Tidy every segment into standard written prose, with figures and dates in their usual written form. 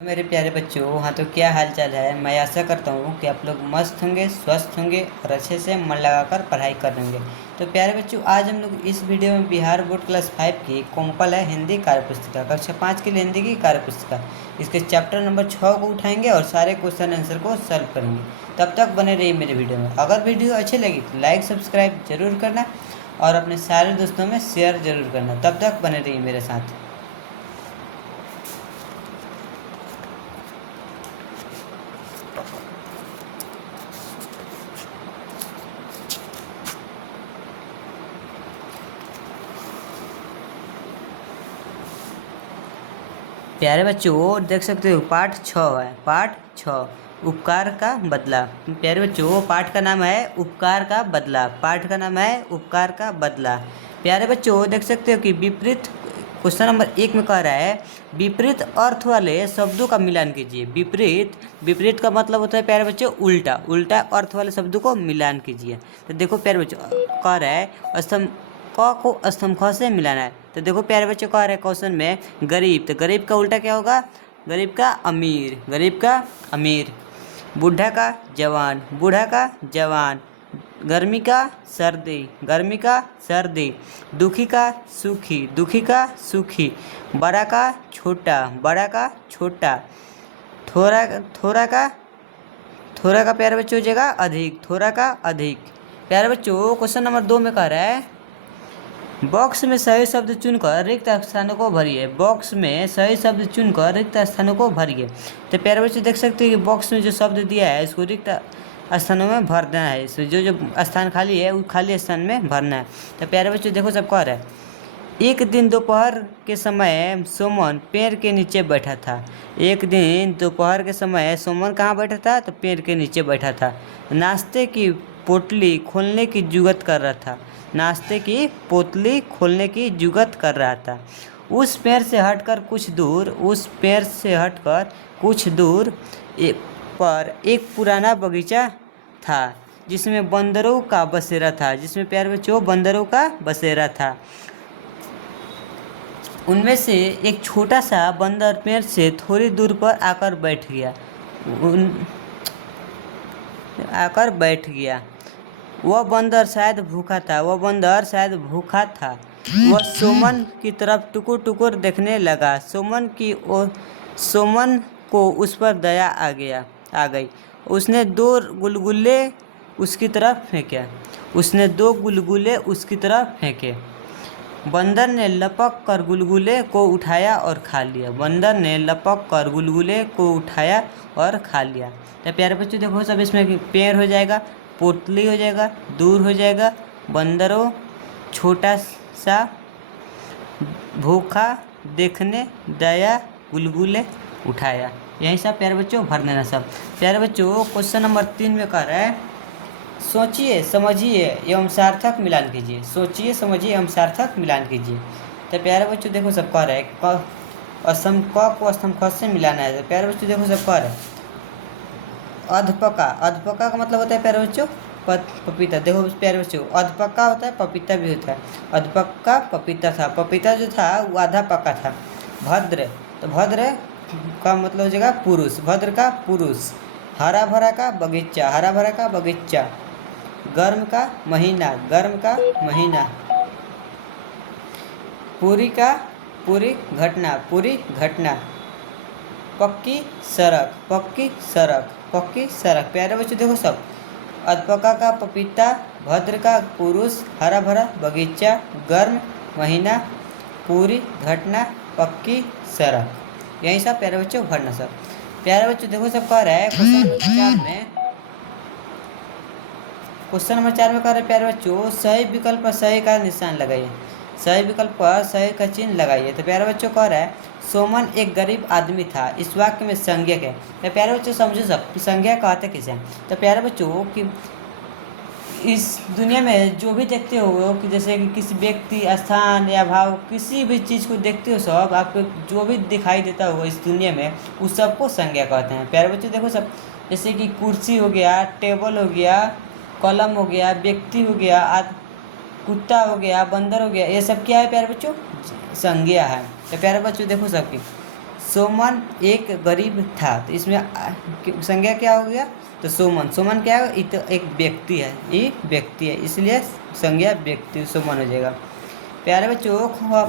मेरे प्यारे बच्चों, हाँ तो क्या हाल चाल है। मैं आशा करता हूँ कि आप लोग मस्त होंगे, स्वस्थ होंगे और अच्छे से मन लगाकर पढ़ाई कर रहे होंगे। तो प्यारे बच्चों, आज हम लोग इस वीडियो में बिहार बोर्ड क्लास 5 की कॉम्पल है हिंदी कार्य पुस्तिका कक्षा 5 के लिए हिंदी की कार्य पुस्तिका इसके चैप्टर नंबर 6 को उठाएंगे और सारे क्वेश्चन आंसर को सॉल्व करेंगे। तब तक बने रहिए मेरे वीडियो में। अगर वीडियो अच्छी लगी तो लाइक सब्सक्राइब जरूर करना और अपने सारे दोस्तों में शेयर जरूर करना। तब तक बने रहिए मेरे साथ। प्यारे बच्चों, देख सकते हो पाठ 6 है। पाठ 6 उपकार का बदला। प्यारे बच्चों, पाठ का नाम है उपकार का बदला। पाठ का नाम है उपकार का बदला। प्यारे बच्चों, देख सकते हो कि विपरीत क्वेश्चन नंबर 1 में कह रहा है विपरीत अर्थ वाले शब्दों का मिलान कीजिए। विपरीत विपरीत का मतलब होता है प्यारे बच्चों उल्टा। उल्टा अर्थ वाले शब्दों को मिलान कीजिए। तो देखो प्यारे बच्चों, कह रहा है स्तंभ क को स्तंभ ख से मिलाना है। तो देखो प्यारे बच्चों, कह रहे हैं क्वेश्चन में गरीब, तो गरीब का उल्टा क्या होगा? गरीब का अमीर। गरीब का अमीर। बूढ़ा का जवान। बूढ़ा का जवान। गर्मी का सर्दी। गर्मी का सर्दी। दुखी का सुखी। दुखी का सुखी। बड़ा का छोटा। बड़ा का छोटा। थोड़ा थोड़ा का प्यारे बच्चों हो जाएगा अधिक। थोड़ा का अधिक। प्यारे बच्चों, क्वेश्चन नंबर 2 में कह रहा है बॉक्स में सही शब्द चुनकर रिक्त स्थानों को भरिए। बॉक्स में सही शब्द चुनकर रिक्त स्थानों को भरिए। तो प्यारे बच्चे देख सकते हैं कि बॉक्स में जो शब्द दिया है इसको रिक्त स्थानों में भरना है। इसमें जो जो स्थान खाली है वो खाली स्थान में भरना है। तो प्यारे बच्चों देखो सब कह रहा है एक दिन दोपहर के समय सुमन पेड़ के नीचे बैठा था। एक दिन दोपहर के समय सुमन कहाँ बैठा था? तो पेड़ के नीचे बैठा था। नाश्ते की पोटली खोलने की जुगत कर रहा था। नाश्ते की पोतली खोलने की जुगत कर रहा था। उस पेड़ से हटकर कुछ दूर उस पेड़ से हटकर कुछ दूर पर एक पुराना बगीचा था जिसमें बंदरों का बसेरा था। जिसमें प्यारे बच्चों बंदरों का बसेरा था। उनमें से एक छोटा सा बंदर पेड़ से थोड़ी दूर पर आकर बैठ गया। वह बंदर शायद भूखा था। वह बंदर शायद भूखा था। वह सुमन की तरफ टुकुर टुकुर देखने लगा। सुमन को उस पर दया आ गई। उसने दो गुलगुले उसकी तरफ फेंके। बंदर ने लपक कर गुलगुले को उठाया और खा लिया। बंदर ने लपक कर गुलगुले को उठाया और खा लिया। तो प्यारे बच्चों देखो सब इसमें पेड़ हो जाएगा, पोतली हो जाएगा, दूर हो जाएगा, बंदरों, छोटा सा, भूखा, देखने, दया, गुलगुले, उठाया। यही सब प्यारे बच्चों भर देना सब। प्यारे बच्चों, क्वेश्चन नंबर 3 में कह रहा है सोचिए, समझिए एवं सार्थक मिलान कीजिए। सोचिए, समझिए एवं सार्थक मिलान कीजिए। तो प्यारे बच्चों देखो सब कह रहा है स्तंभ क को स्तंभ ख से मिलाना है। तो प्यारे बच्चों देखो सब कह रहा है अधपका। अधपका का मतलब होता है प्यारे बच्चों पपीता। देखो प्यारे बच्चों, अधपका होता है, पपीता भी होता है। अधपका पपीता था। पपीता जो था वो आधा पका था। भद्र, तो भद्र का मतलब हो जाएगा पुरुष। भद्र का पुरुष। हरा भरा का बगीचा। हरा भरा का बगीचा। गर्म का महीना। गर्म का महीना। पूरी घटना। पूरी घटना। पक्की सड़क। पक्की सड़क। पक्की सड़क। प्यारे बच्चों देखो सब अधपका का पपीता, भद्र का पुरुष, हरा भरा बगीचा, गर्म महीना, पूरी घटना, पक्की सड़क। यही सब प्यारे बच्चों भरना सब। प्यारे बच्चों देखो सब कह रहा है क्वेश्चन नंबर 4 में कह रहे हैं प्यारे बच्चों सही विकल्प पर सही का निशान लगाइए। सही विकल्प पर सही का चिन्ह लगाइए। तो प्यारे बच्चों कह रहा है सोमन एक गरीब आदमी था। इस वाक्य में संज्ञक है। तो प्यारे बच्चों समझो सब कि संज्ञा कहते किसे हैं। तो प्यारे बच्चों कि इस दुनिया में जो भी देखते हो कि जैसे कि किसी व्यक्ति, स्थान या भाव, किसी भी चीज़ को देखते हो सब, आपको जो भी दिखाई देता होगा इस दुनिया में उस सबको संज्ञा कहते हैं। प्यारे बच्चों देखो सब, जैसे कि कुर्सी हो गया, टेबल हो गया, कलम हो गया, व्यक्ति हो गया, कुत्ता हो गया, बंदर हो गया, ये सब क्या है प्यारे बच्चों? संज्ञा है। तो प्यारे बच्चों देखो सबकी सोमन एक गरीब था। तो इसमें संज्ञा क्या हो गया? तो सोमन, सोमन क्या है? तो एक व्यक्ति है, ये व्यक्ति है, इसलिए संज्ञा व्यक्ति सोमन हो जाएगा। प्यारे बच्चों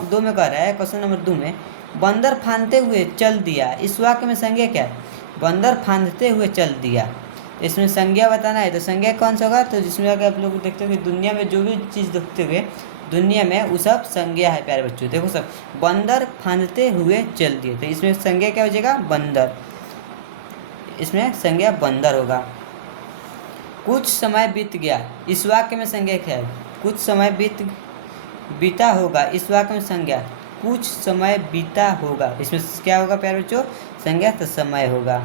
2 में कह रहा है, क्वेश्चन नंबर 2 में बंदर फांदते हुए चल दिया, इस वाक्य में संज्ञा क्या है? बंदर फांदते हुए चल दिया। इसमें संज्ञा बताना है, तो संज्ञा कौन सा होगा? तो जिसमें अगर आप लोग देखते हो कि दुनिया में जो भी चीज़ देखते हुए दुनिया में वो सब संज्ञा है। प्यारे बच्चों देखो सब, बंदर फांदते हुए चल दिए, तो इसमें संज्ञा क्या हो जाएगा? बंदर, इसमें संज्ञा बंदर होगा। कुछ समय बीत गया, इस वाक्य में संज्ञा क्या है? कुछ समय बीता होगा, इस वाक्य में संज्ञा कुछ समय बीता होगा, इसमें क्या होगा प्यारे बच्चों? संज्ञा तो समय होगा।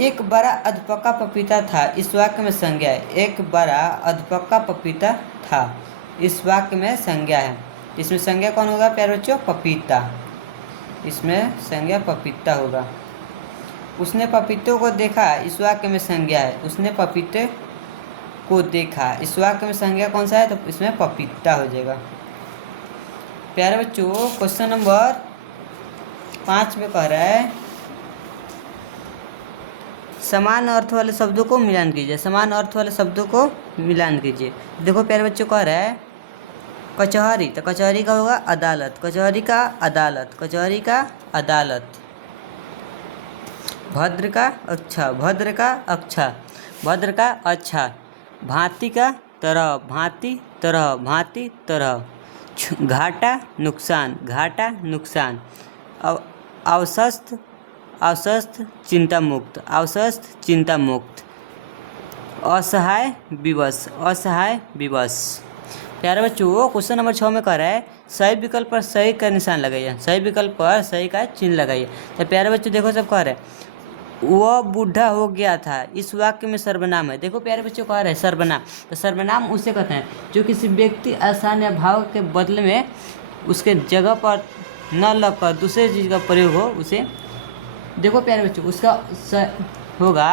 एक बड़ा अधपका पपीता था, इस वाक्य में संज्ञा है। एक बड़ा अधपका पपीता था, इस वाक्य में संज्ञा है। इसमें संज्ञा कौन होगा प्यारे बच्चों? पपीता, इसमें संज्ञा पपीता होगा। उसने पपीते को देखा, इस वाक्य में संज्ञा है। उसने पपीते को देखा, इस वाक्य में संज्ञा कौन सा है? तो इसमें पपीता हो जाएगा। प्यारे बच्चों क्वेश्चन नंबर 5 में कह रहा है समान अर्थ वाले शब्दों को मिलान कीजिए, समान अर्थ वाले शब्दों को मिलान कीजिए। देखो प्यारे बच्चों कह रहा है कचहरी, तो कचहरी का होगा अदालत, कचहरी का अदालत, कचहरी का अदालत। भद्र का अच्छा, भद्र का अच्छा, भद्र का अच्छा। भांति का तरह, भांति तरह, भांति तरह। घाटा नुकसान, घाटा नुकसान। अवसस्त, अवसस्त चिंता मुक्त, अवसस्त चिंता मुक्त। असहाय विवश, असहाय विवश। प्यारे बच्चों क्वेश्चन नंबर 6 में कह रहा है सही विकल्प पर सही का निशान लगाइए, सही विकल्प पर सही का चिन्ह लगाइए। तो प्यारे बच्चों देखो सब कह रहे हैं वह बूढ़ा हो गया था, इस वाक्य में सर्वनाम है। देखो प्यारे बच्चों कह रहे हैं सर्वनाम, तो सर्वनाम उसे कहते हैं जो किसी व्यक्ति स्थान या भाव के बदले में उसके जगह पर न लगकर दूसरे चीज़ का प्रयोग हो उसे। देखो प्यारे बच्चों उसका होगा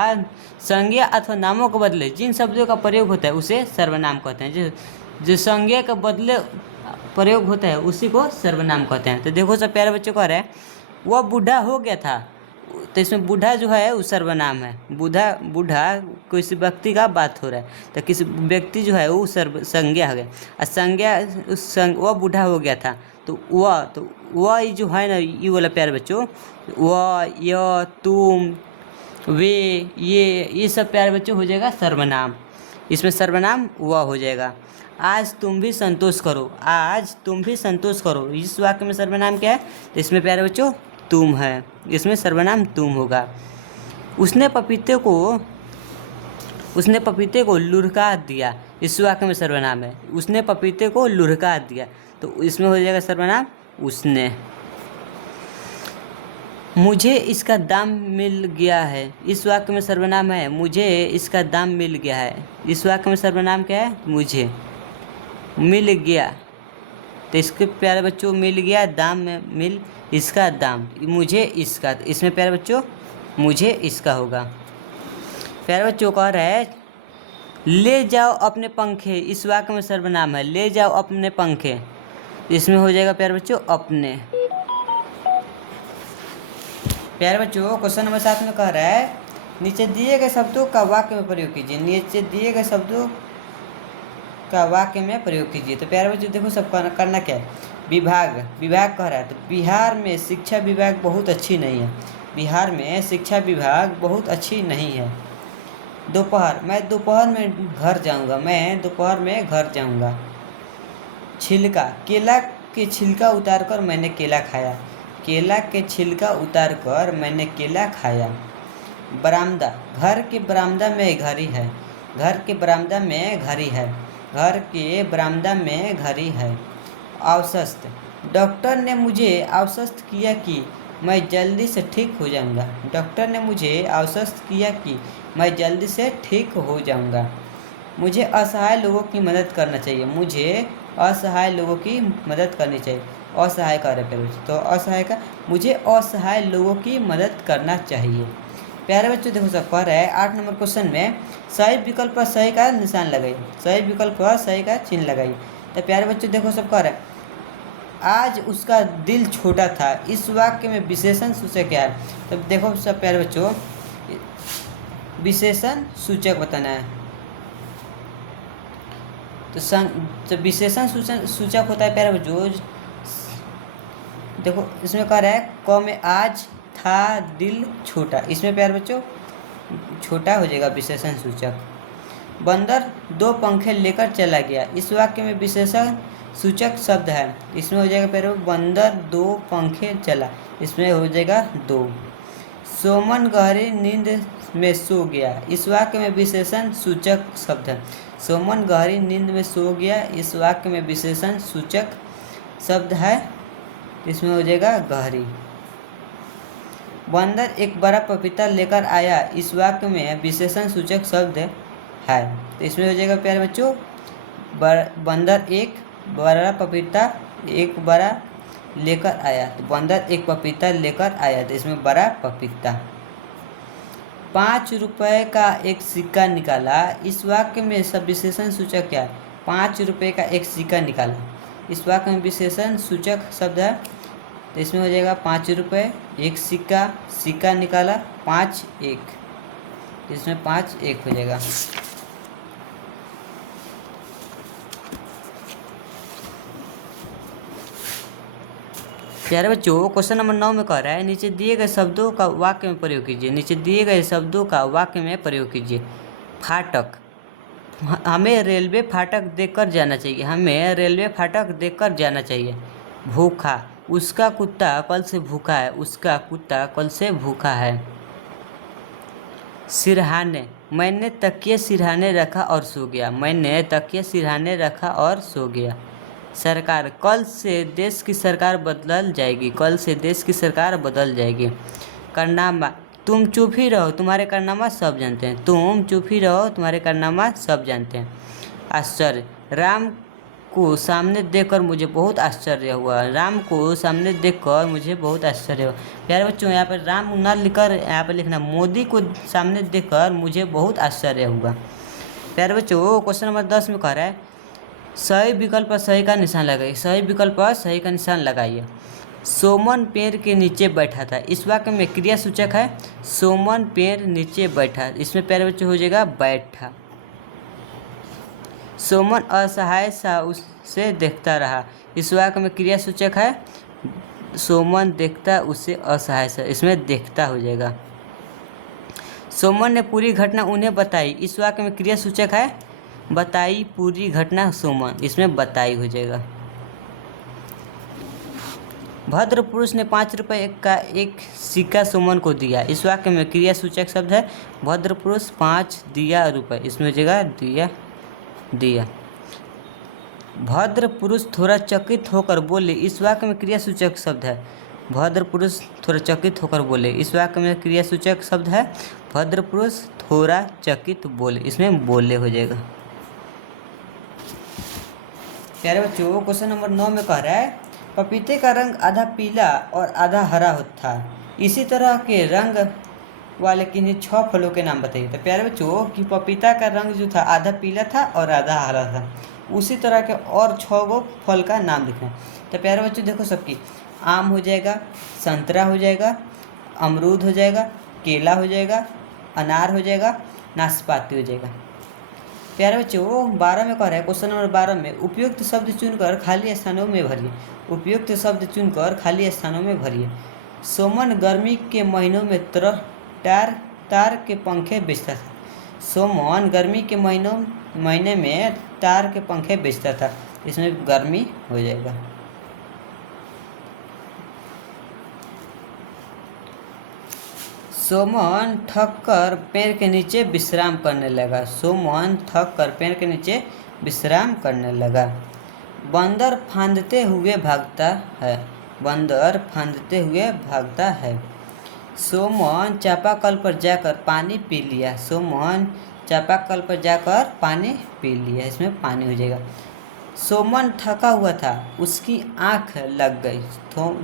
संज्ञा अथवा नामों के बदले जिन शब्दों का प्रयोग होता है उसे सर्वनाम कहते हैं। जो संज्ञा के बदले प्रयोग होता है उसी को सर्वनाम कहते हैं। तो देखो सब प्यारे बच्चों कह रहे हैं वह बूढ़ा हो गया था, तो इसमें बूढ़ा जो है वो सर्वनाम है। बूढ़ा, बूढ़ा किसी व्यक्ति का बात हो रहा है, तो किसी व्यक्ति जो है वो संज्ञा हो गया। और संज्ञा वह बूढ़ा हो गया था, तो वह जो है ना ये वाला प्यारे बच्चों, वह, यह, तुम, वे, ये सब प्यारे बच्चों हो जाएगा सर्वनाम। इसमें सर्वनाम वह हो जाएगा। आज तुम भी संतोष करो, आज तुम भी संतोष करो, इस वाक्य में सर्वनाम क्या है? तो इसमें प्यारे बच्चों तुम है, इसमें सर्वनाम तुम होगा। उसने पपीते को लुढ़का दिया, इस वाक्य में सर्वनाम है। उसने पपीते को लुढ़का दिया, तो इसमें हो जाएगा सर्वनाम उसने। मुझे इसका दाम मिल गया है, इस वाक्य में सर्वनाम है। मुझे इसका दाम मिल गया है, इस वाक्य में सर्वनाम क्या है? मुझे मिल गया, तो इसके प्यारे बच्चों मिल गया, दाम में मिल, इसका दाम, मुझे इसका, इसमें प्यारे बच्चों मुझे इसका होगा। प्यारे बच्चों कह रहा है ले जाओ अपने पंखे, इस वाक्य में सर्वनाम है। ले जाओ अपने पंखे, इसमें हो जाएगा प्यारे बच्चों अपने। प्यारे बच्चों क्वेश्चन नंबर 7 में कह रहा है नीचे दिए गए शब्दों का वाक्य में प्रयोग कीजिए, नीचे दिए गए शब्दों का वाक्य में प्रयोग कीजिए। तो प्यारे बच्चों देखो सब करना क्या है? विभाग, विभाग कह रहा है, तो बिहार में शिक्षा विभाग बहुत अच्छी नहीं है, बिहार में शिक्षा विभाग बहुत अच्छी नहीं है। दोपहर, मैं दोपहर में घर जाऊंगा, मैं दोपहर में घर जाऊंगा। छिलका, केला के छिलका उतार कर मैंने केला खाया, केला के छिलका उतार कर मैंने केला खाया। बरामदा, घर के बरामदा में घड़ी है, घर के बरामदा में घड़ी है, घर के बरामदा में घड़ी है। आश्वस्त, डॉक्टर ने मुझे आश्वस्त किया कि मैं जल्दी से ठीक हो जाऊंगा, डॉक्टर ने मुझे आश्वस्त किया कि मैं जल्दी से ठीक हो जाऊंगा। मुझे असहाय लोगों की मदद करना चाहिए, मुझे असहाय लोगों की मदद करनी चाहिए। असहाय का रेफर, तो असहाय का मुझे असहाय लोगों की मदद करना चाहिए। प्यारे बच्चों देखो सब कह रहा है 8 नंबर क्वेश्चन में सही विकल्प पर सही का निशान लगाइए, सही विकल्प पर सही का चिन्ह लगाइए। तो प्यारे बच्चों देखो सब कह रहा है आज उसका दिल छोटा था। इस वाक्य में विशेषण सूचक क्या है? तो देखो सब प्यारे बच्चों, विशेषण सूचक बताना है। तो विशेषण सूचक होता है प्यारे बच्चों, देखो इसमें कह रहा है क में आज था दिल छोटा, इसमें प्यारे बच्चों छोटा हो जाएगा विशेषण सूचक। बंदर 2 पंखे लेकर चला गया, इस वाक्य में विशेषण सूचक शब्द है, इसमें हो जाएगा प्यारे बंदर 2 पंखे चला, इसमें हो जाएगा 2। सोमन गहरी नींद में सो गया, इस वाक्य में विशेषण सूचक शब्द है। सोमन गहरी नींद में सो गया, इस वाक्य में विशेषण सूचक शब्द है, इसमें हो जाएगा गहरी। बंदर एक बड़ा पपीता लेकर आया, इस वाक्य में विशेषण सूचक शब्द है, तो इसमें हो जाएगा प्यारे बच्चों बंदर एक बड़ा पपीता एक बड़ा लेकर आया, तो बंदर एक पपीता लेकर आया, तो इसमें बड़ा पपीता। 5 रुपए का एक सिक्का निकाला, इस वाक्य में सब विशेषण सूचक क्या है? 5 रुपए का एक सिक्का निकाला, इस वाक्य में विशेषण सूचक शब्द है, तो इसमें हो जाएगा 5 रुपये एक सिक्का, सिक्का निकाला 5 1, इसमें 5 1 हो जाएगा। प्यारे बच्चों क्वेश्चन नंबर 9 में कह रहा है नीचे दिए गए शब्दों का वाक्य में प्रयोग कीजिए। नीचे दिए गए शब्दों का वाक्य में प्रयोग कीजिए। फाटक, हमें रेलवे फाटक देखकर जाना चाहिए, हमें रेलवे फाटक देखकर जाना चाहिए। भूखा, उसका कुत्ता कल से भूखा है, उसका कुत्ता कल से भूखा है। सिरहाने, मैंने तकिए सिरहाने रखा और सो गया, मैंने तकिए सिरहाने रखा और सो गया। सरकार, कल से देश की सरकार बदल जाएगी, कल से देश की सरकार बदल जाएगी। कारनामा, तुम चुप ही रहो, तुम्हारे कारनामा सब जानते हैं, तुम चुप ही रहो, तुम्हारे कारनामा सब जानते हैं। आश्चर्य, राम को सामने देखकर मुझे बहुत आश्चर्य हुआ, राम को सामने देखकर मुझे बहुत आश्चर्य हुआ। प्यारे बच्चों यहाँ पर राम न लिखकर यहाँ पर लिखना मोदी को सामने देखकर मुझे बहुत आश्चर्य हुआ। प्यारे बच्चों क्वेश्चन नंबर 10 में कह रहा है सही विकल्प पर सही का निशान लगाइए, सही विकल्प पर सही का निशान लगाइए। सोमन पेड़ के नीचे बैठा था, इस वाक्य में क्रिया सूचक है सोमन पेड़ नीचे बैठा, इसमें प्यारे बच्चे हो जाएगा बैठा। सोमन असहाय सा उसे देखता रहा, इस वाक्य में क्रिया सूचक है सोमन देखता उसे असहाय सा, इसमें देखता हो जाएगा। सोमन ने पूरी घटना उन्हें बताई, इस वाक्य में क्रिया सूचक है बताई पूरी घटना सोमन, इसमें बताई हो जाएगा। भद्र पुरुष ने 5 रुपये का एक सिक्का सोमन को दिया, इस वाक्य में क्रिया सूचक शब्द है भद्र पुरुष 5 दिया रुपये, इसमें हो जाएगा दिया दिया। भद्र पुरुष थोड़ा चकित होकर बोले, इस वाक्य में क्रिया सूचक शब्द है भद्र पुरुष थोड़ा चकित होकर बोले, इस वाक्य में क्रिया सूचक शब्द है भद्र पुरुष थोड़ा चकित बोले, इसमें बोले हो जाएगा। प्यारे बच्चों क्वेश्चन नंबर 9 में कह रहा है पपीते का रंग आधा पीला और आधा हरा था, इसी तरह के रंग वाले किन्हीं 6 फलों के नाम बताइए। तो प्यारे बच्चों कि पपीता का रंग जो था आधा पीला था और आधा हरा था, उसी तरह के और 6 गो फल का नाम लिखना है। तो प्यारे बच्चों देखो सबकी आम हो जाएगा, संतरा हो जाएगा, अमरूद हो जाएगा, केला हो जाएगा, अनार हो जाएगा, नाशपाती हो जाएगा। प्यारे बच्चों 12 में कह रहा है क्वेश्चन नंबर 12 में उपयुक्त शब्द चुनकर खाली स्थानों में भरिए, उपयुक्त शब्द चुनकर खाली स्थानों में भरिए। सोमन गर्मी के महीनों में तार के पंखे बेचता था, सोमन गर्मी के महीने में तार के पंखे बेचता था, इसमें गर्मी हो जाएगा। सोमन थक कर पेड़ के नीचे विश्राम करने लगा, सोमन थक कर पेड़ के नीचे विश्राम करने लगा। बंदर फांदते हुए भागता है, बंदर फांदते हुए भागता है। सोमन चापाकल पर जाकर पानी पी लिया, सोमन चापाकल पर जाकर पानी पी लिया, इसमें पानी हो जाएगा। सोमन थका हुआ था उसकी आँख लग गई,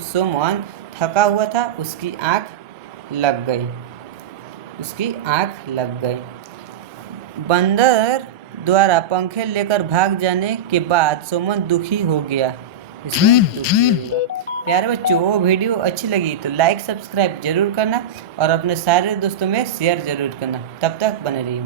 सोमन थका हुआ था उसकी आँख लग गई, उसकी आँख लग गई। बंदर द्वारा पंखे लेकर भाग जाने के बाद सोमन दुखी हो गया, इसमें दुखी लगेगा। प्यारे बच्चों, वीडियो अच्छी लगी तो लाइक सब्सक्राइब जरूर करना और अपने सारे दोस्तों में शेयर जरूर करना। तब तक बने रहिए।